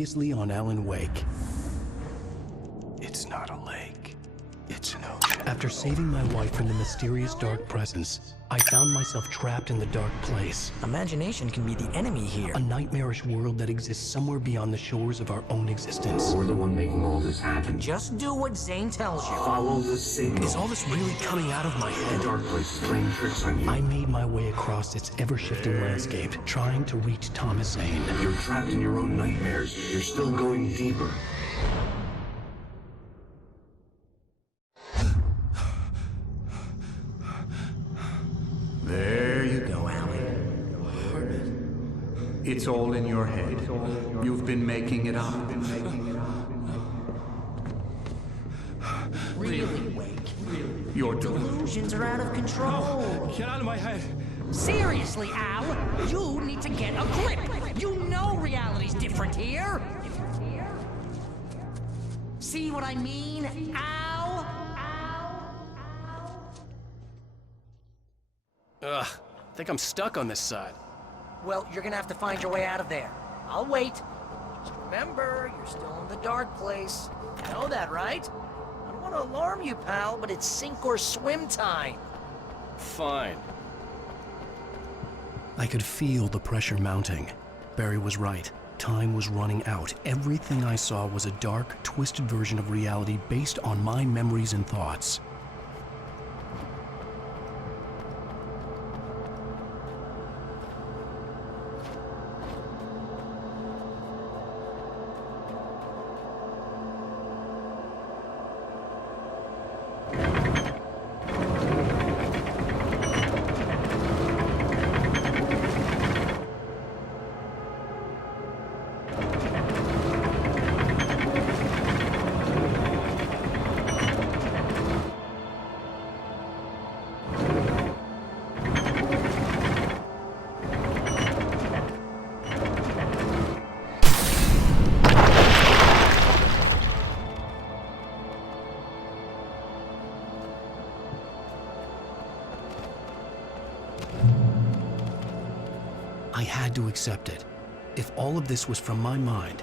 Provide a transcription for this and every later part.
Previously on Alan Wake. It's not a lake. It's an ocean. After saving my wife from the mysterious dark presence, I found myself trapped in the dark place. Imagination can be the enemy here. A nightmarish world that exists somewhere beyond the shores of our own existence. We're the one making all this happen. Just do what Zane tells you. Follow the signal. Is all this really coming out of my head? The dark place is playing tricks on you. I made my way across its ever-shifting landscape, trying to reach Thomas Zane. You're trapped in your own nightmares. You're still going deeper. There you go, Alan. It's all in your head. You've been making it up. Really, Wake. Your Delusions are out of control. Get out of my head. Seriously, Al, you need to get a grip. You know reality's different here. See what I mean, Al? Ugh, I think I'm stuck on this side. Well, you're gonna have to find your way out of there. I'll wait. Just remember, you're still in the dark place. You know that, right? I don't want to alarm you, pal, but it's sink or swim time. Fine. I could feel the pressure mounting. Barry was right. Time was running out. Everything I saw was a dark, twisted version of reality based on my memories and thoughts. I had to accept it. If all of this was from my mind,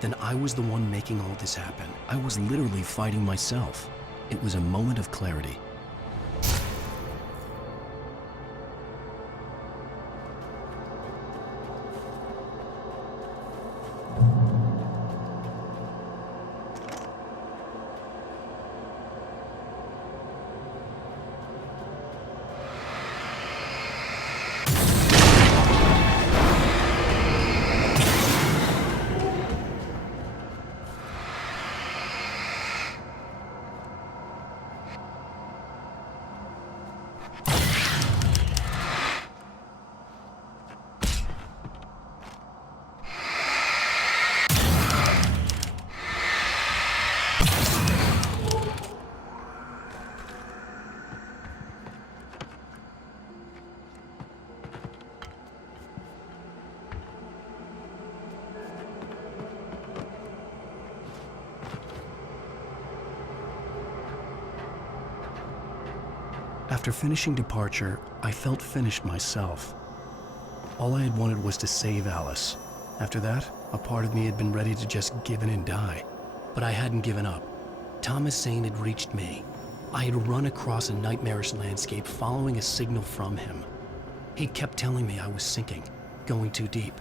then I was the one making all this happen. I was literally fighting myself. It was a moment of clarity. After finishing Departure, I felt finished myself. All I had wanted was to save Alice. After that, a part of me had been ready to just give in and die. But I hadn't given up. Thomas Zane had reached me. I had run across a nightmarish landscape following a signal from him. He kept telling me I was sinking, going too deep.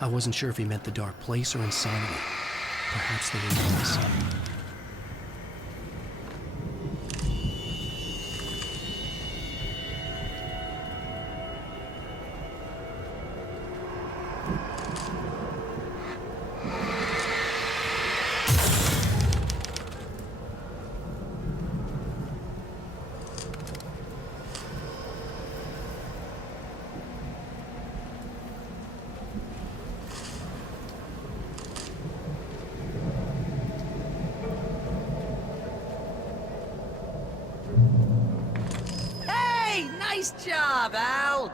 I wasn't sure if he meant the dark place or insanity. Perhaps they were one and the same. Nice job, Al!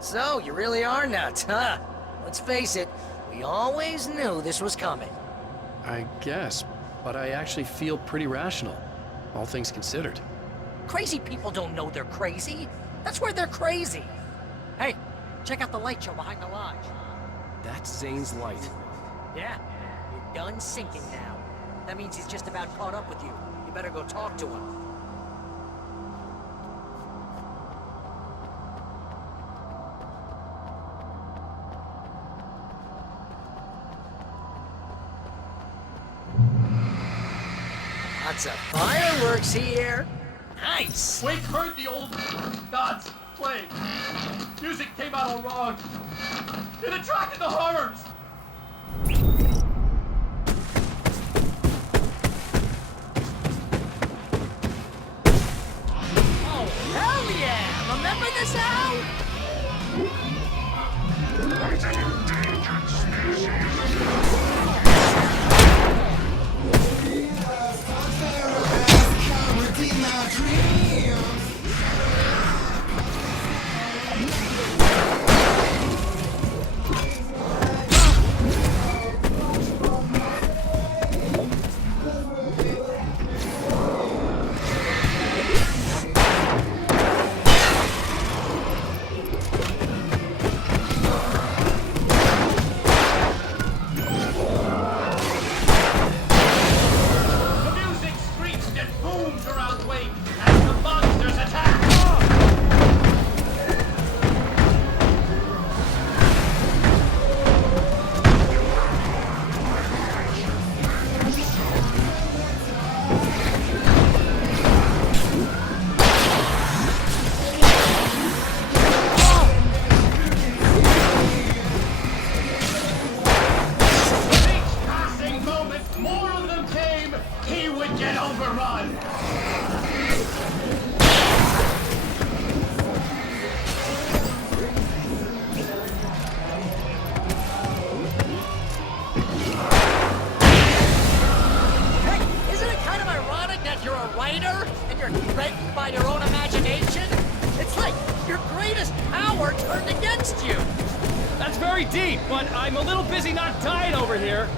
So, you really are nuts, huh? Let's face it, we always knew this was coming. I guess, but I actually feel pretty rational, all things considered. Crazy people don't know they're crazy. That's where they're crazy. Hey, check out the light show behind the lodge. That's Zane's light. Yeah, done sinking now. That means he's just about caught up with you. You better go talk to him. Lots of fireworks here. Nice. Wake heard the old gods play. Music came out all wrong. It attracted the horrors. Oh, hell yeah! Remember this, Al? The music screeched and boomed around Wake as the monsters attacked. Each passing moment, more of them came. He would get overrun. Hey, isn't it kind of ironic that you're a writer and you're threatened by your own imagination? It's like your greatest power turned against you. That's very deep, but I'm a little busy not dying over here.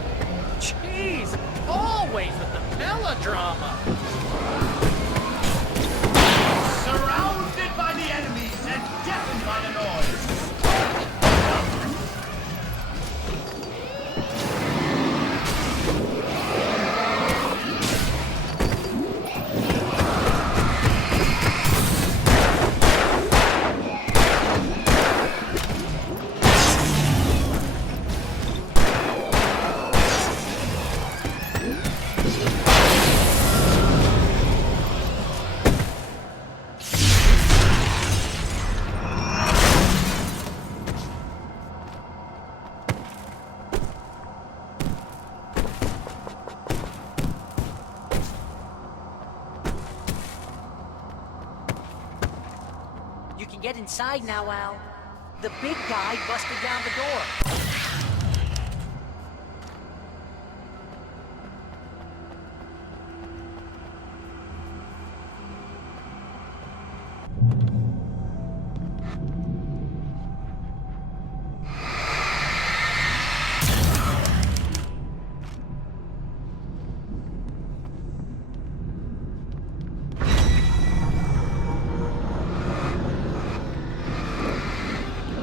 Jeez, always with the melodrama. Surrounded by the enemies and deafened by the noise. You can get inside now, Al. The big guy busted down the door.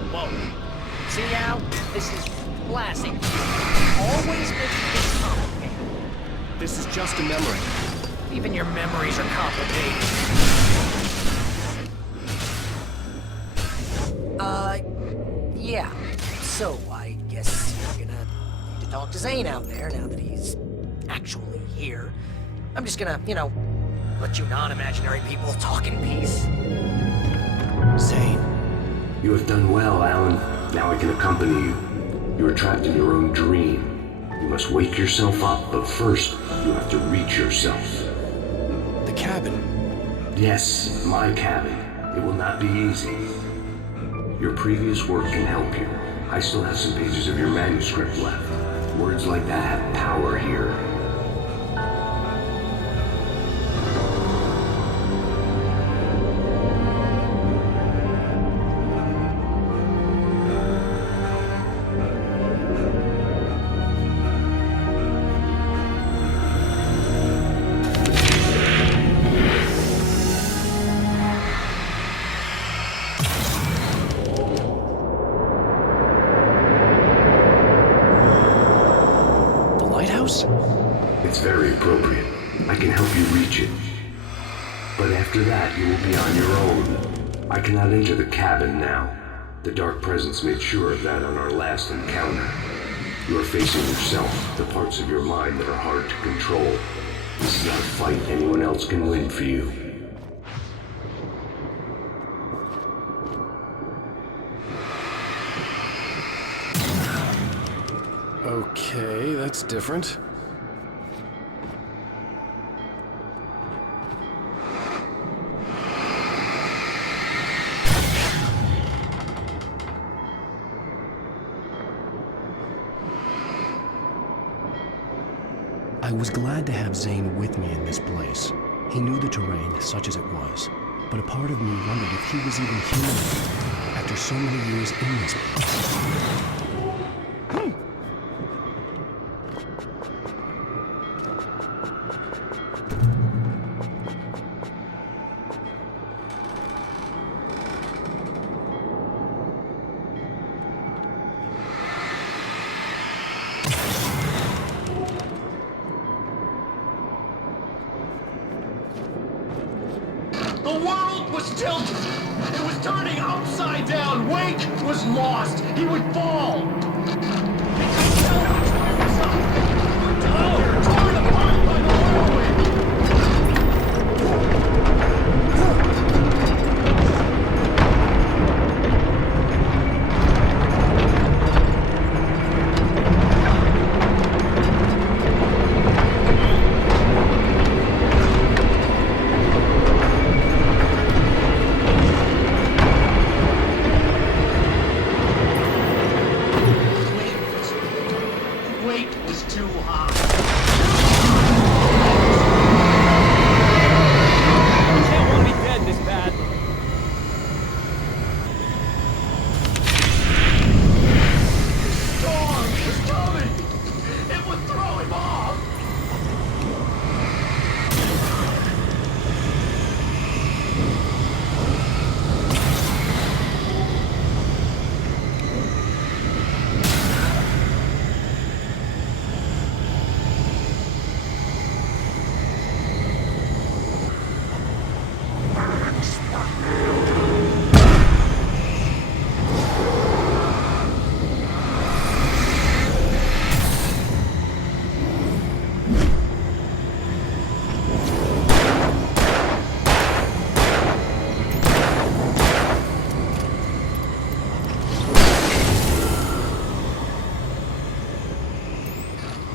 Whoa. See, Al? This is classic. Always making things complicated. This is just a memory. Even your memories are complicated. Yeah. So, I guess you're gonna need to talk to Zane out there now that he's actually here. I'm just gonna, let you non-imaginary people talk in peace. Zane. You have done well, Alan. Now I can accompany you. You are trapped in your own dream. You must wake yourself up, but first, you have to reach yourself. The cabin. Yes, my cabin. It will not be easy. Your previous work can help you. I still have some pages of your manuscript left. Words like that have power here. The lighthouse? It's very appropriate. I can help you reach it. But after that, you will be on your own. I cannot enter the cabin now. The Dark Presence made sure of that on our last encounter. You are facing yourself, the parts of your mind that are hard to control. This is not a fight anyone else can win for you. Okay, that's different. I was glad to have Zane with me in this place. He knew the terrain, such as it was, but a part of me wondered if he was even human after so many years in this place. The world was tilted. It was turning upside down. Wake was lost. He would fall. Torn apart by the whirlwind. Weight was too high. You can't want me dead this bad. Storm was coming. It would throw him off.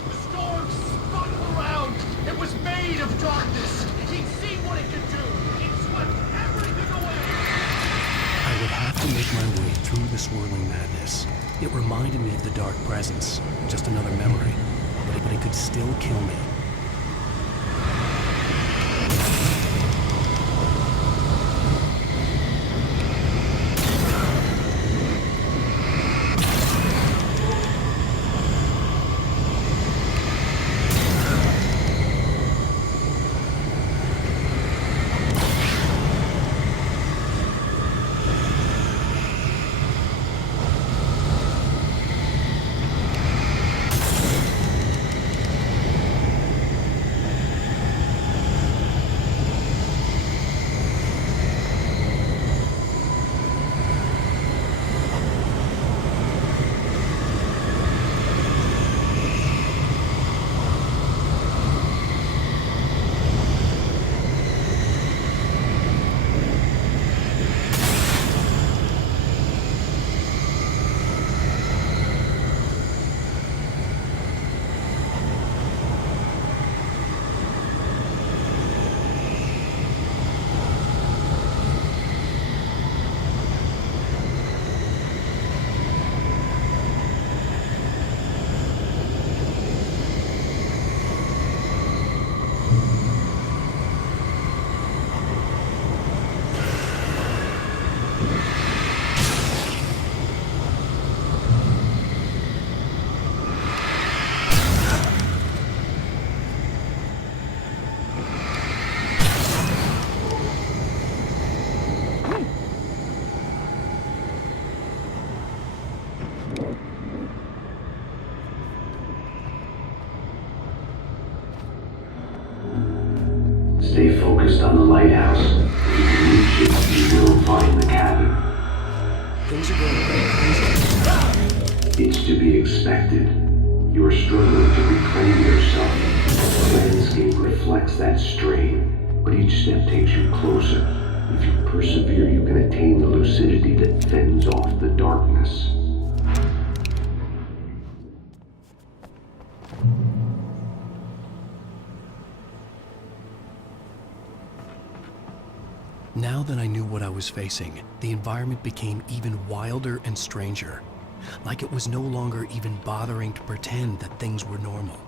The storm spun around. It was made of darkness. He'd seen what it could do. It swept everything away. I would have to make my way through the swirling madness. It reminded me of the Dark Presence, just another memory, but it could still kill me. Stay focused on the lighthouse. If you can reach it, you will find the cabin. Things are going very crazy. It's to be expected. You are struggling to reclaim yourself. The landscape reflects that strain, but each step takes you closer. If you persevere, you can attain the lucidity that fends off the darkness. Now that I knew what I was facing, the environment became even wilder and stranger. Like it was no longer even bothering to pretend that things were normal.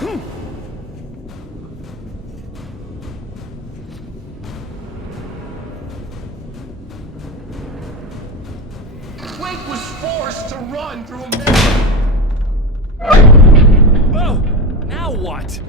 Blake was forced to run through a Oh! Now what?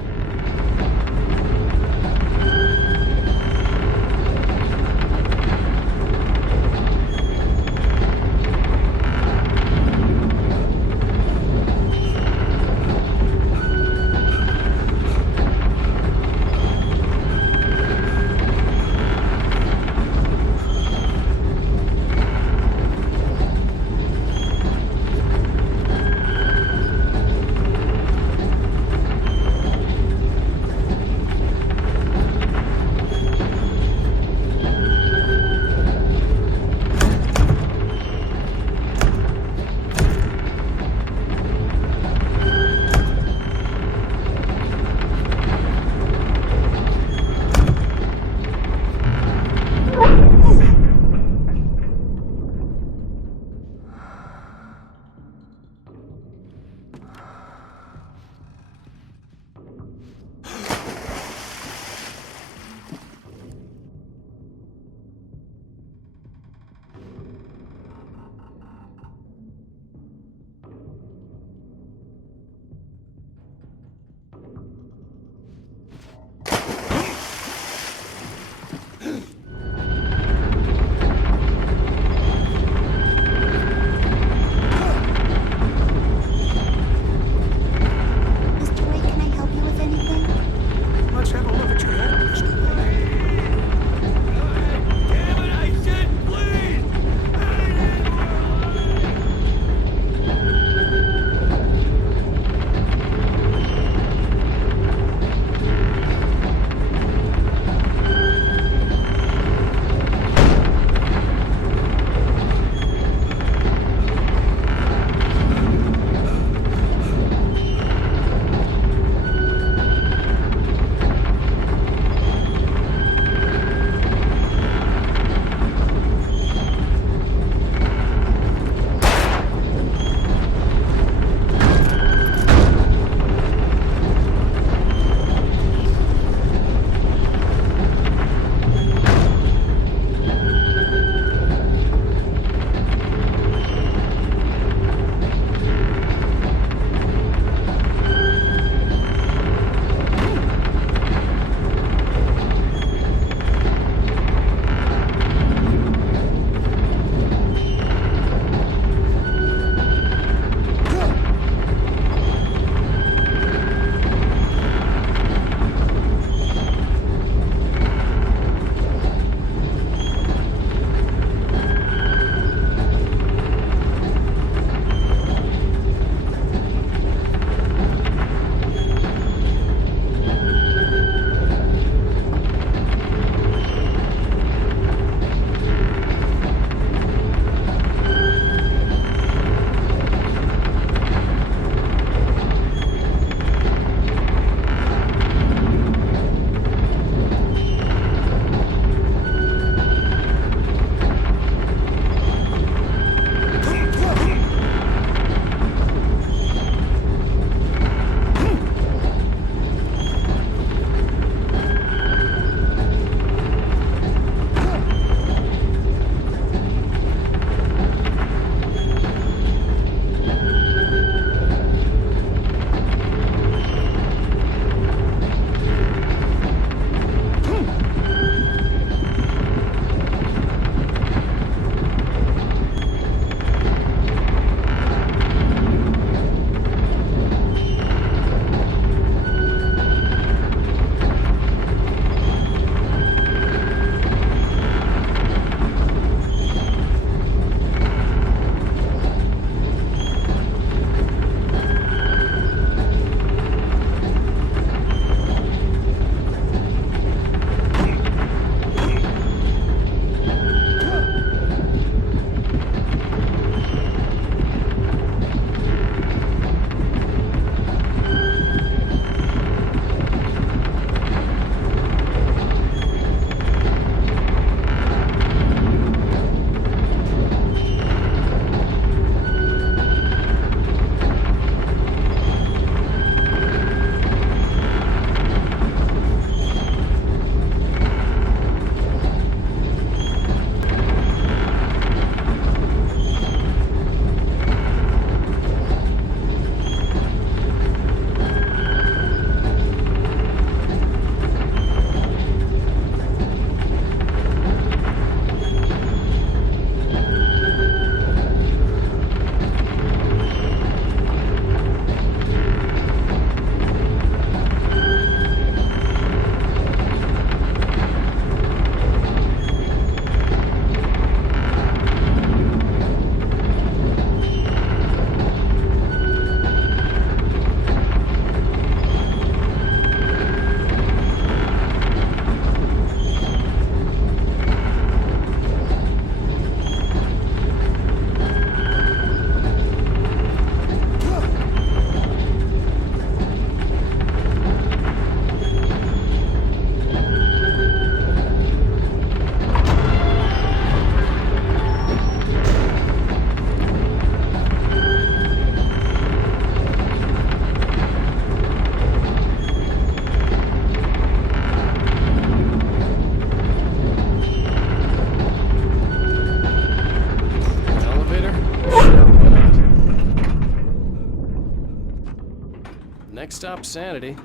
stop sanity.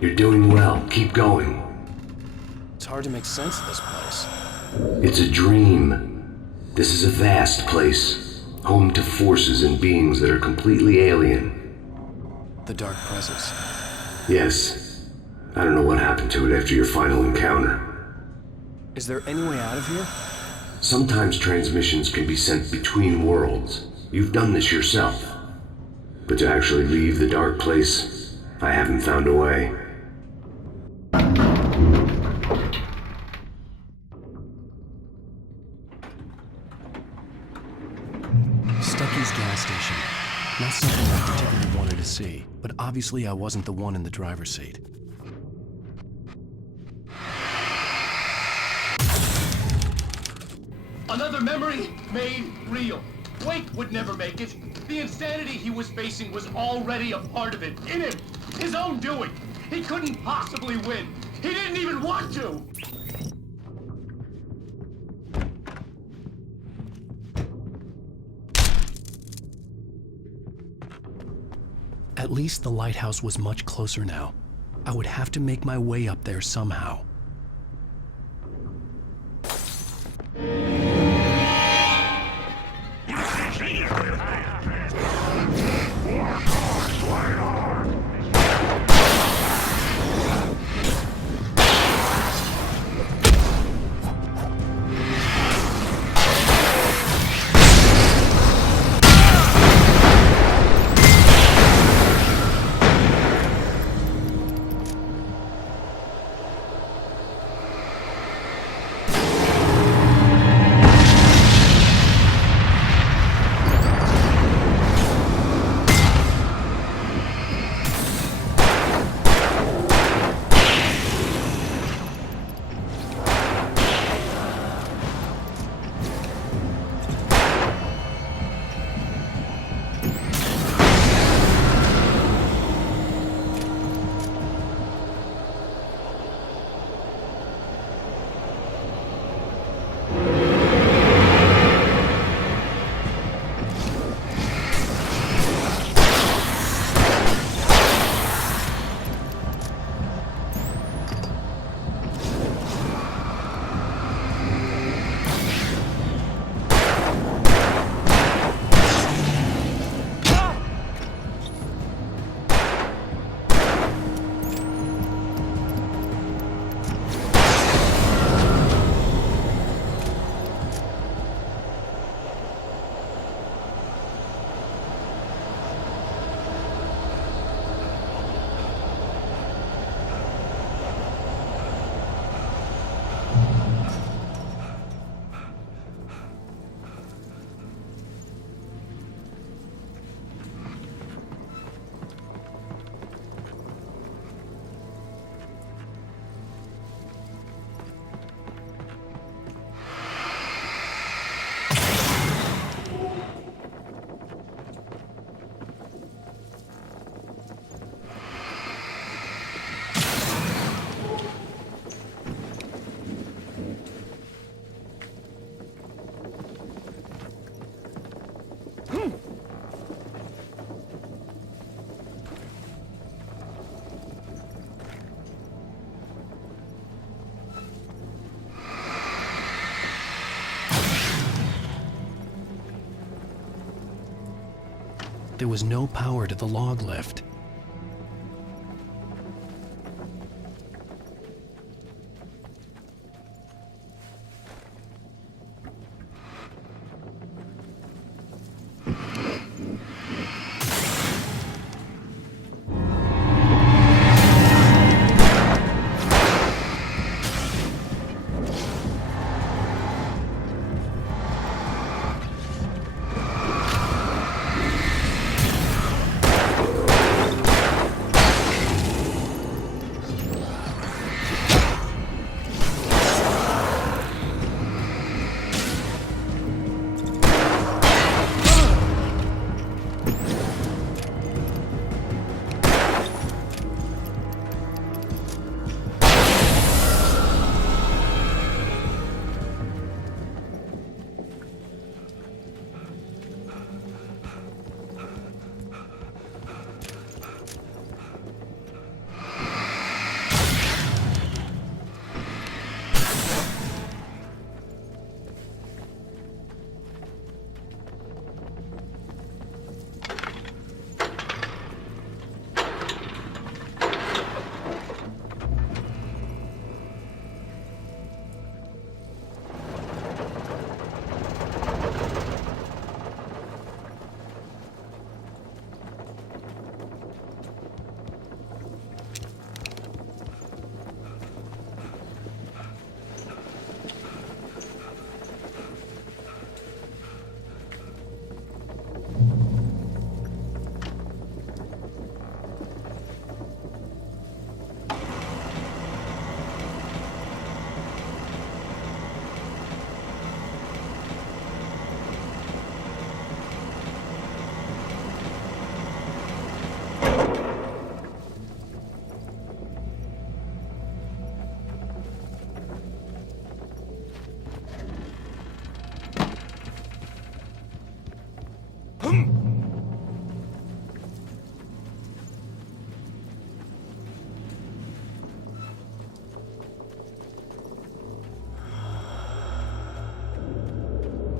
You're doing well. Keep going. It's hard to make sense of this place. It's a dream. This is a vast place, home to forces and beings that are completely alien. The Dark Presence. Yes. I don't know what happened to it after your final encounter. Is there any way out of here? Sometimes transmissions can be sent between worlds. You've done this yourself. But to actually leave the dark place, I haven't found a way. Stucky's gas station. Not something I particularly wanted to see, but obviously I wasn't the one in the driver's seat. Another memory made real. Wake would never make it. The insanity he was facing was already a part of it, in him, his own doing. He couldn't possibly win. He didn't even want to. At least the lighthouse was much closer now. I would have to make my way up there somehow. There was no power to the log lift.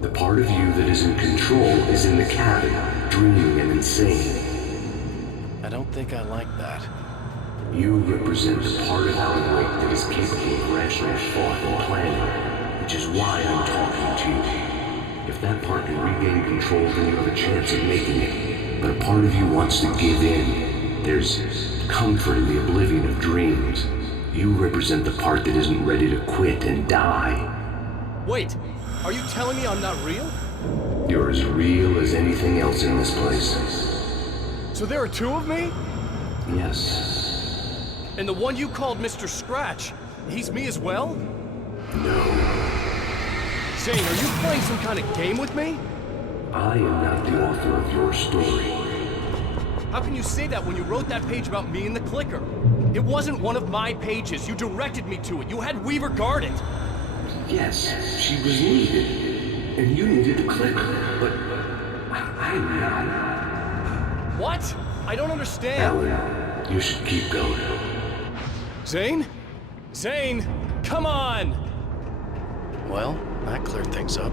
The part of you that is in control is in the cabin, dreaming and insane. I don't think I like that. You represent the part of Alan Wake that is capable of rational thought and planning, which is why I'm talking to you. If that part can regain control, then you have a chance of making it. But a part of you wants to give in. There's comfort in the oblivion of dreams. You represent the part that isn't ready to quit and die. Wait, are you telling me I'm not real? You're as real as anything else in this place. So there are two of me? Yes. And the one you called Mr. Scratch, he's me as well? No. Zane, are you playing some kind of game with me? I am not the author of your story. How can you say that when you wrote that page about me and the clicker? It wasn't one of my pages. You directed me to it. You had Weaver guard it. Yes, she was needed. And you needed the clicker, but I'm not. What? I don't understand. Alan, you should keep going. Zane? Zane, come on! Well, that cleared things up.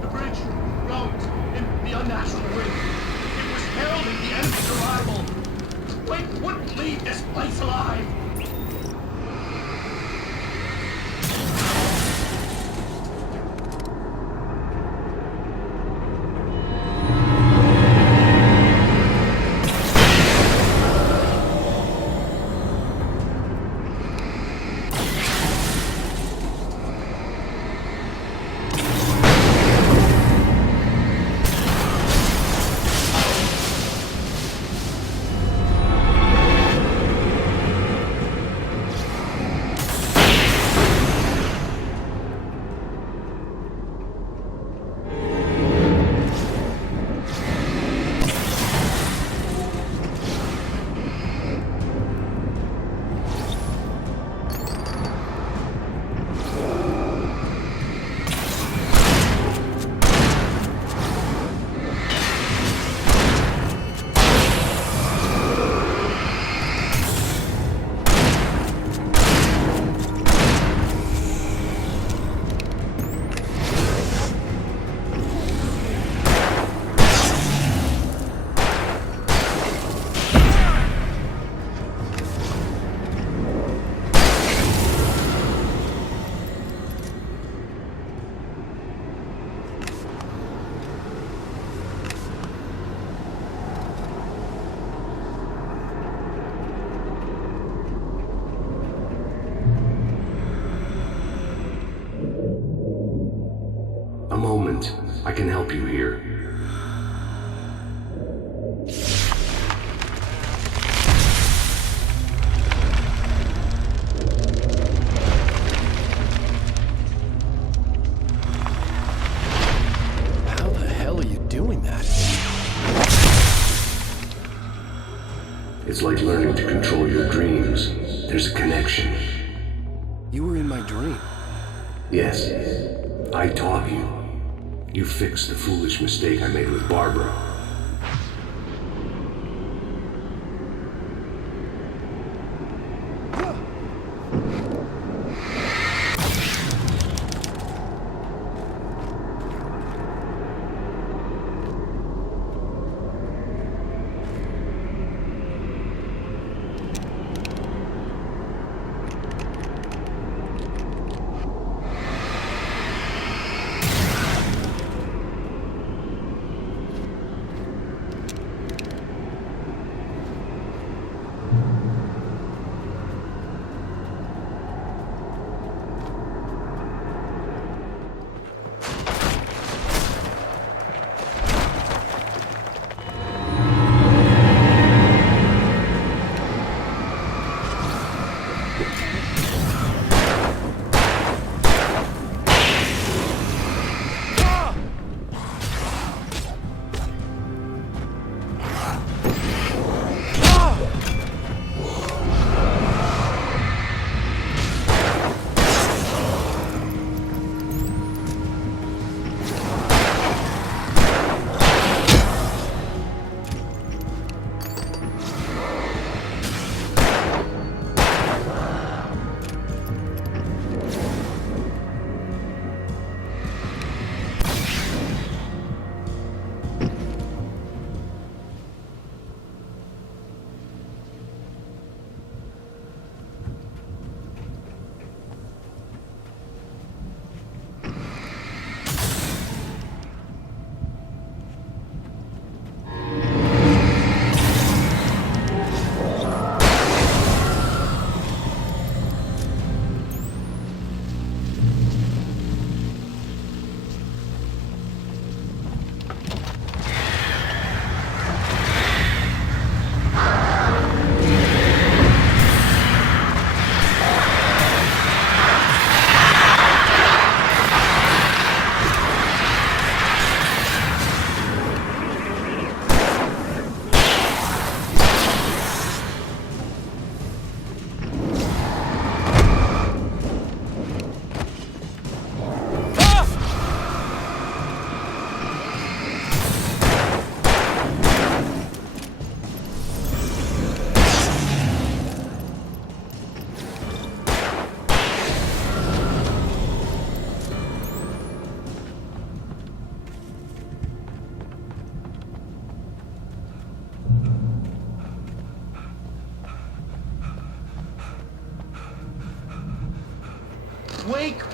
The bridge, roads, in the unnatural wind. It was heralding the enemy's arrival. Wake wouldn't leave this place alive. A moment. I can help you here. How the hell are you doing that? It's like learning to control your dreams. There's a connection. You were in my dream. Yes, I taught you. You fixed the foolish mistake I made with Barbara.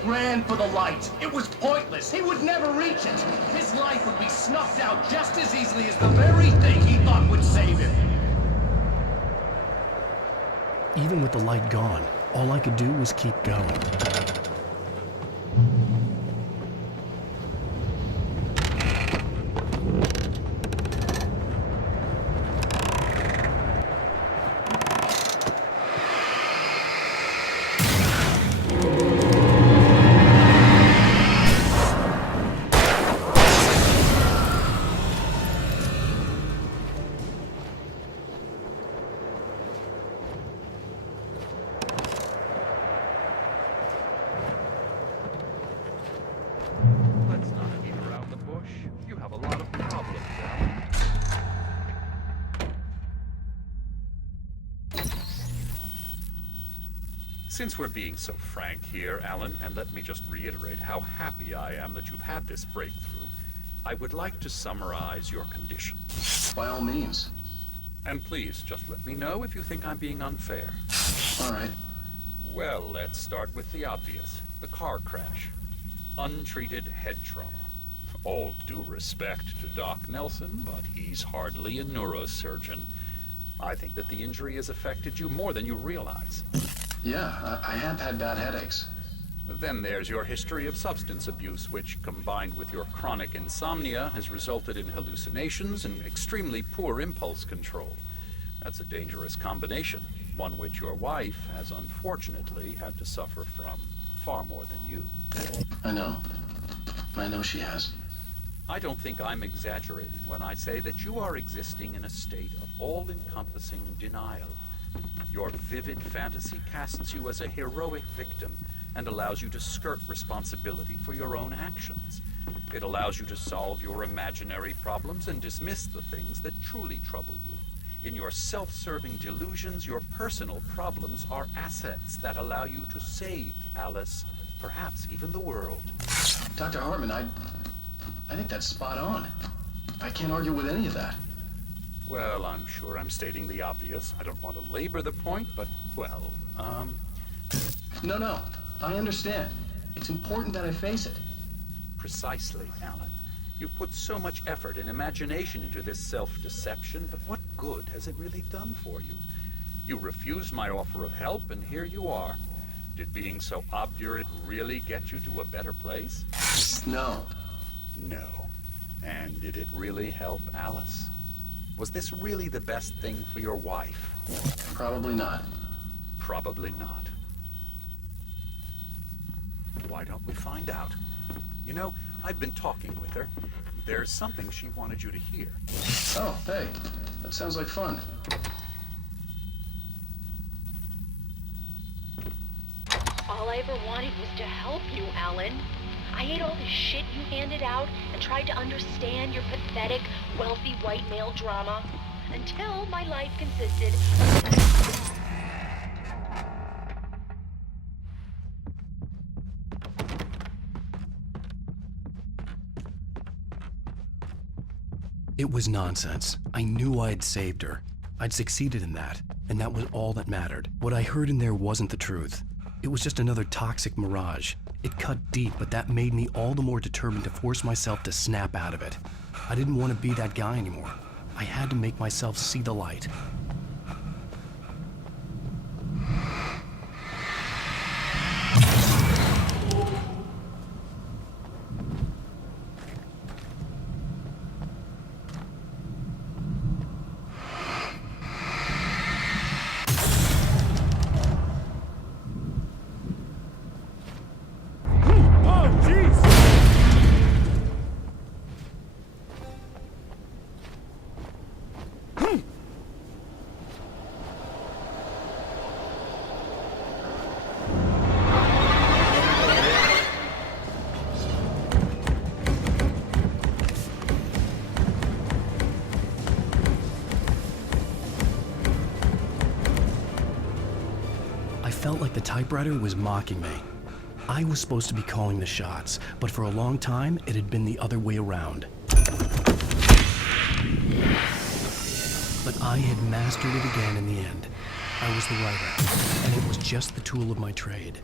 ran for the light. It was pointless. He would never reach it. His life would be snuffed out just as easily as the very thing he thought would save him. Even with the light gone, all I could do was keep going. Let's not beat around the bush. You have a lot of problems, Alan. Since we're being so frank here, Alan, and let me just reiterate how happy I am that you've had this breakthrough, I would like to summarize your condition. By all means. And please, just let me know if you think I'm being unfair. All right. Well, let's start with the obvious. The car crash. Untreated head trauma. All due respect to Doc Nelson, but he's hardly a neurosurgeon. I think that the injury has affected you more than you realize. Yeah, I have had bad headaches. Then there's your history of substance abuse, which, combined with your chronic insomnia, has resulted in hallucinations and extremely poor impulse control. That's a dangerous combination, one which your wife has unfortunately had to suffer from far more than you. I know. I know she has. I don't think I'm exaggerating when I say that you are existing in a state of all-encompassing denial. Your vivid fantasy casts you as a heroic victim and allows you to skirt responsibility for your own actions. It allows you to solve your imaginary problems and dismiss the things that truly trouble you. In your self-serving delusions, your personal problems are assets that allow you to save Alice, perhaps even the world. Dr. Hartman, I think that's spot on. I can't argue with any of that. Well, I'm sure I'm stating the obvious. I don't want to labor the point, but, well, No, I understand. It's important that I face it. Precisely, Alan. You've put so much effort and imagination into this self-deception, but what good has it really done for you? You refused my offer of help, and here you are. Did being so obdurate really get you to a better place? No. No. And did it really help Alice? Was this really the best thing for your wife? Probably not. Probably not. Why don't we find out? You know, I've been talking with her. There's something she wanted you to hear. Oh, hey. That sounds like fun. All I ever wanted was to help you, Alan. I ate all the shit you handed out and tried to understand your pathetic, wealthy white male drama until my life consisted of... It was nonsense. I knew I'd saved her. I'd succeeded in that, and that was all that mattered. What I heard in there wasn't the truth. It was just another toxic mirage. It cut deep, but that made me all the more determined to force myself to snap out of it. I didn't want to be that guy anymore. I had to make myself see the light. I felt like the typewriter was mocking me. I was supposed to be calling the shots, but for a long time, it had been the other way around. But I had mastered it again in the end. I was the writer, and it was just the tool of my trade.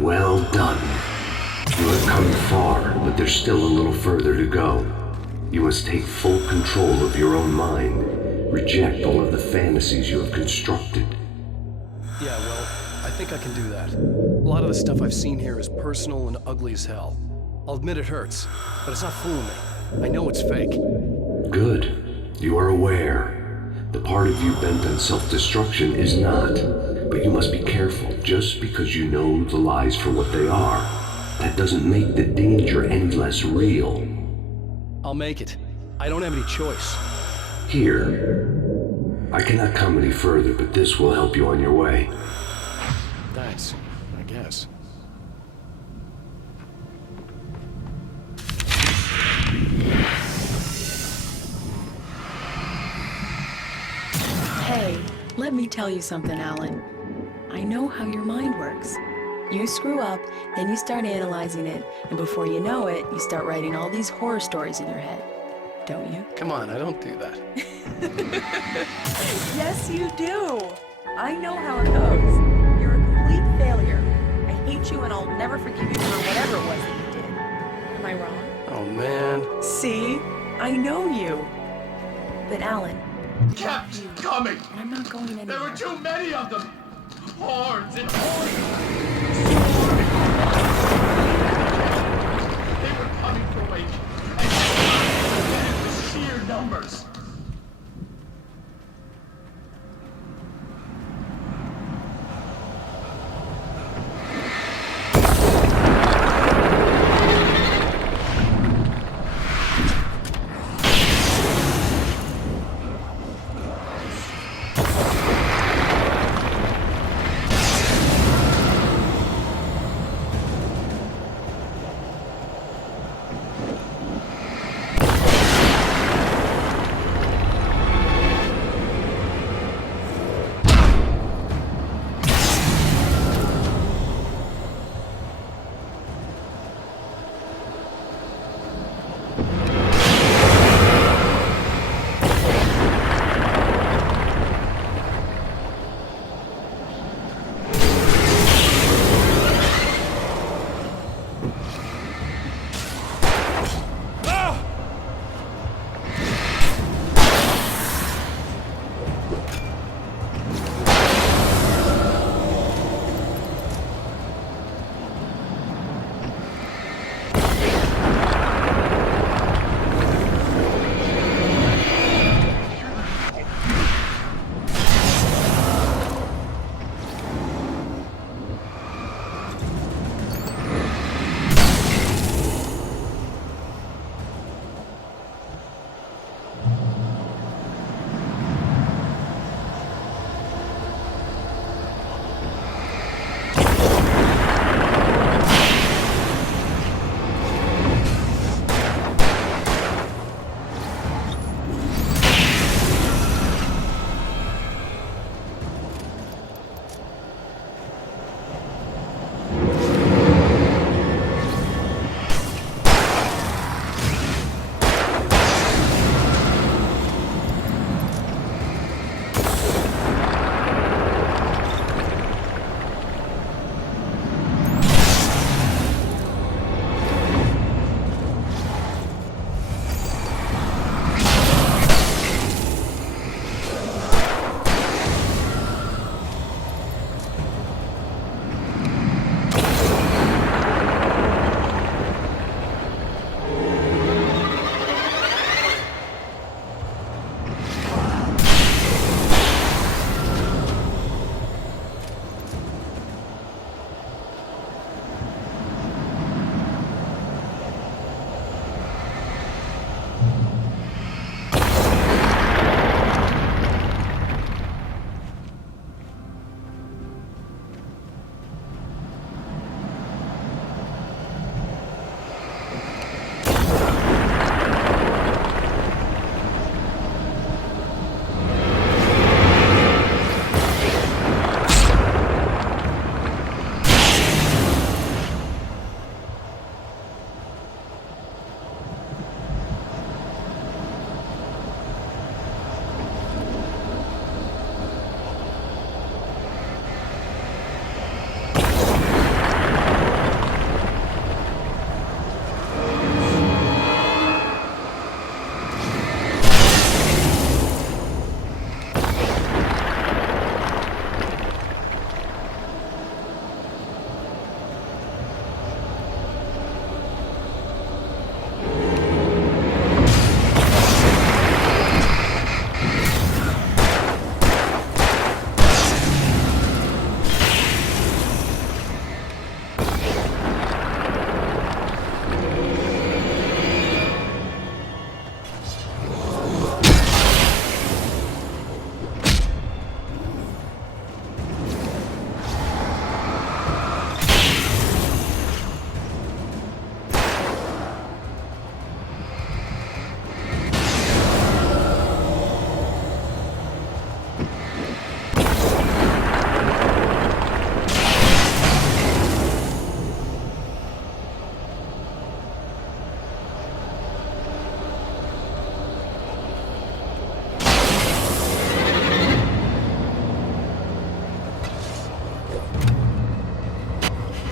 Well done. You have come far, but there's still a little further to go. You must take full control of your own mind. Reject all of the fantasies you have constructed. Yeah, well, I think I can do that. A lot of the stuff I've seen here is personal and ugly as hell. I'll admit it hurts, but it's not fooling me. I know it's fake. Good. You are aware. The part of you bent on self-destruction is not. But you must be careful. Just because you know the lies for what they are, that doesn't make the danger any less real. I'll make it. I don't have any choice. Here. I cannot come any further, but this will help you on your way. Thanks, I guess. Hey, let me tell you something, Alan. I know how your mind works. You screw up, then you start analyzing it, and before you know it, you start writing all these horror stories in your head. Don't you? Come on, I don't do that. Yes, you do. I know how it goes. You're a complete failure. I hate you and I'll never forgive you for whatever it was that you did. Am I wrong? Oh, man. See? I know you. But Alan, Kept coming. I'm not going anywhere. There were too many of them. Hordes and hordes. They were coming for Wake. And it was sheer numbers.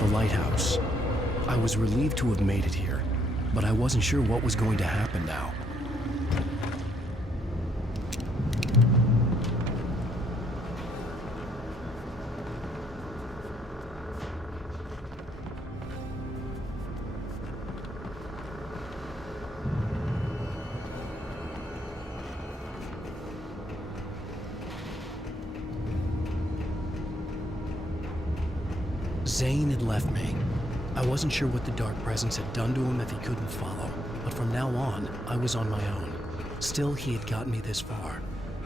lighthouse. I was relieved to have made it here, but I wasn't sure what was going to happen now. Zane had left me. I wasn't sure what the dark presence had done to him if he couldn't follow, but from now on, I was on my own. Still, he had gotten me this far.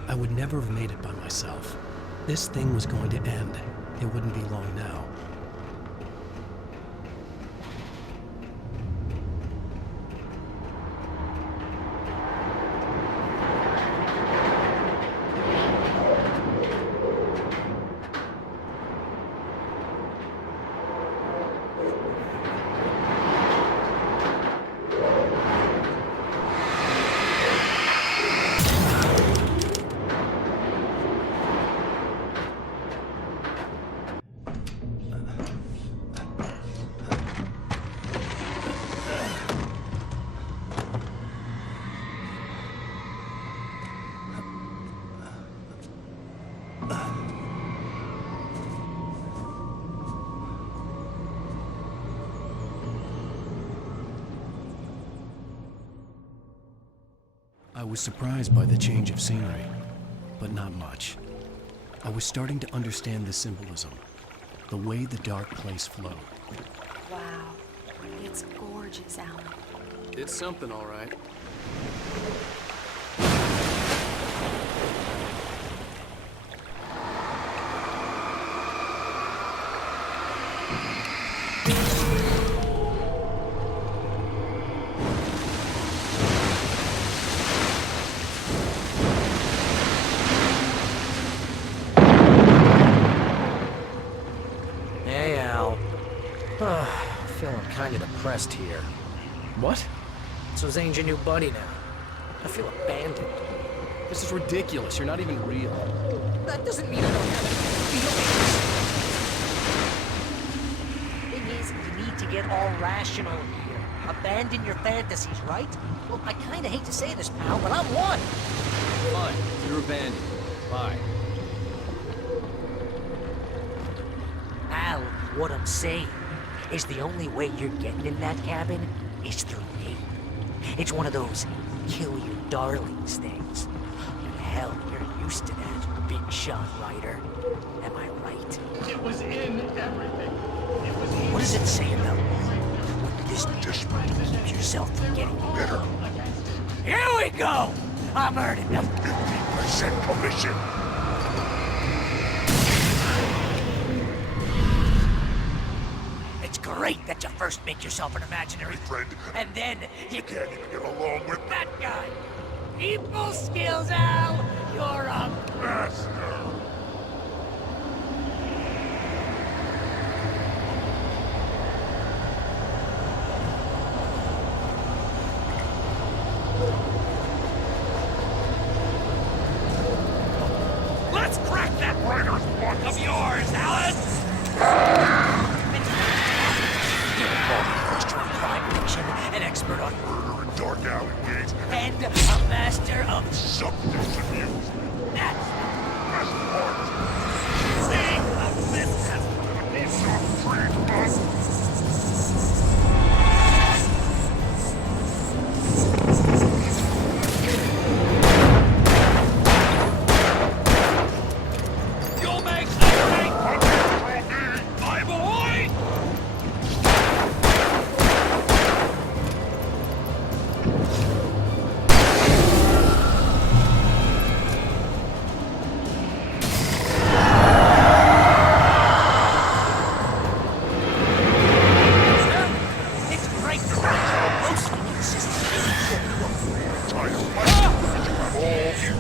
I would never have made it by myself. This thing was going to end. It wouldn't be long now. I was surprised by the change of scenery, but not much. I was starting to understand the symbolism, the way the dark place flowed. Wow, it's gorgeous, Alan. It's something, all right. Hey, Al. Feeling kind of depressed here. What? So Zane's your new buddy now. I feel abandoned. This is ridiculous. You're not even real. That doesn't mean I don't have any feelings. Thing is, you need to get all rational here. Abandon your fantasies, right? Well, I kinda hate to say this, pal, but I'm one. Fine. You're abandoned. Bye. Al, what I'm saying is the only way you're getting in that cabin is through me. It's one of those kill your darlings things. Hell, you're used to that, big shot writer. Am I right? It was in everything. It was in What does it say about this desperate to keep yourself from getting bitter? Here we go! I'm earning the 50% commission. It's great that you first make yourself an imaginary friend, and then you can't even get along with that guy. People skills, Al. You're a master. Let's crack that writer's block of yours, Alan! You're a multi-master of crime fiction, an expert on murder and dark alleyways, and a master of substance abuse. That's the best part. See? This has to be some trademark.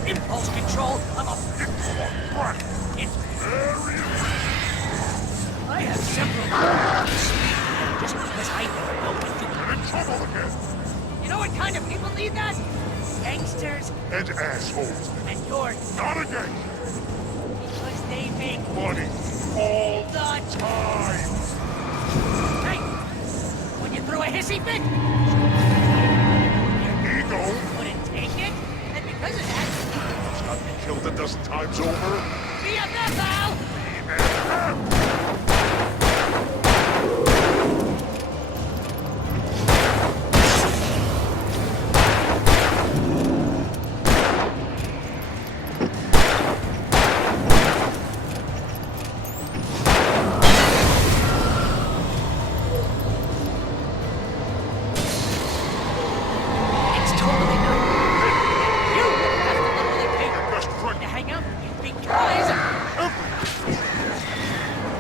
Impulse control, I'm a brat. It's very I have several just because I never know when you're in trouble again. You know what kind of people need that? Gangsters And assholes. and you're Not a gangster. because they make Money. All the time. fantasy fic. Ego! Couldn't take it, and because of that, Got me killed a dozen times over. BFF, Al!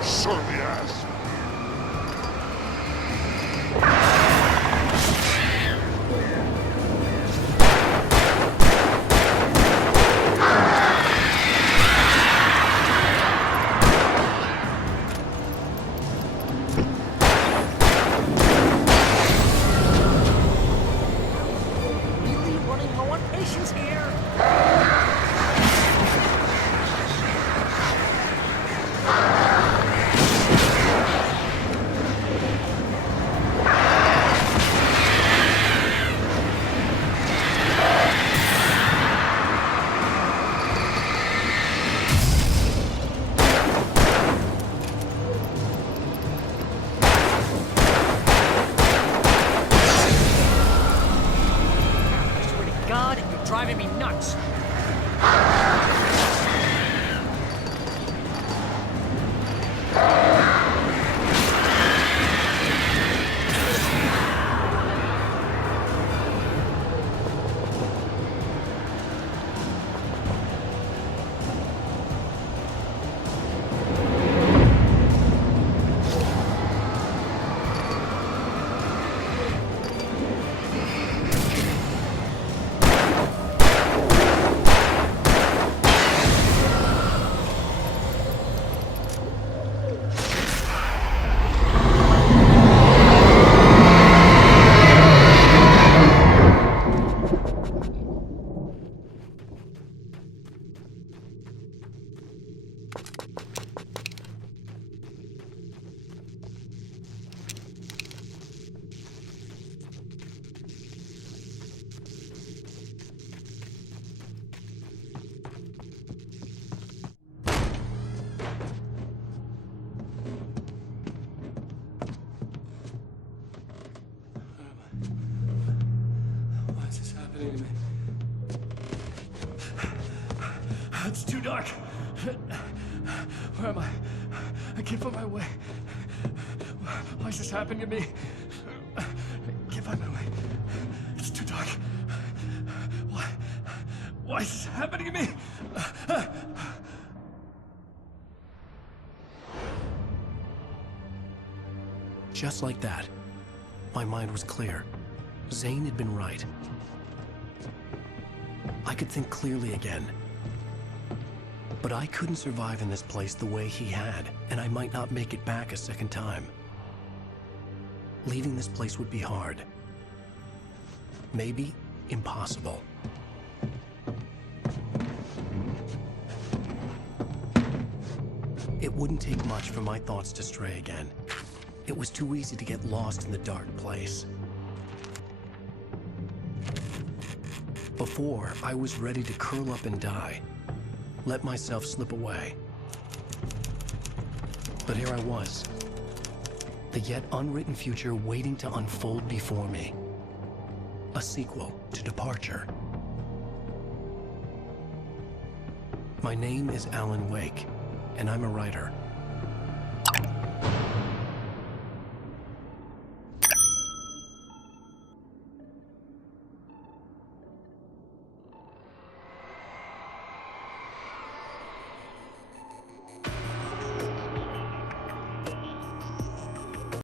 Surely ass. Really running low on patience here. God, you're driving me nuts. Why is this happening to me? It's too dark. Where am I? I can't find my way. Why is this happening to me? I can't find my way. It's too dark. Why is this happening to me? Just like that, my mind was clear. Zane had been right. I could think clearly again. But I couldn't survive in this place the way he had, and I might not make it back a second time. Leaving this place would be hard. Maybe impossible. It wouldn't take much for my thoughts to stray again. It was too easy to get lost in the dark place. Before, I was ready to curl up and die. Let myself slip away. But here I was. The yet unwritten future waiting to unfold before me. A sequel to Departure. My name is Alan Wake, and I'm a writer.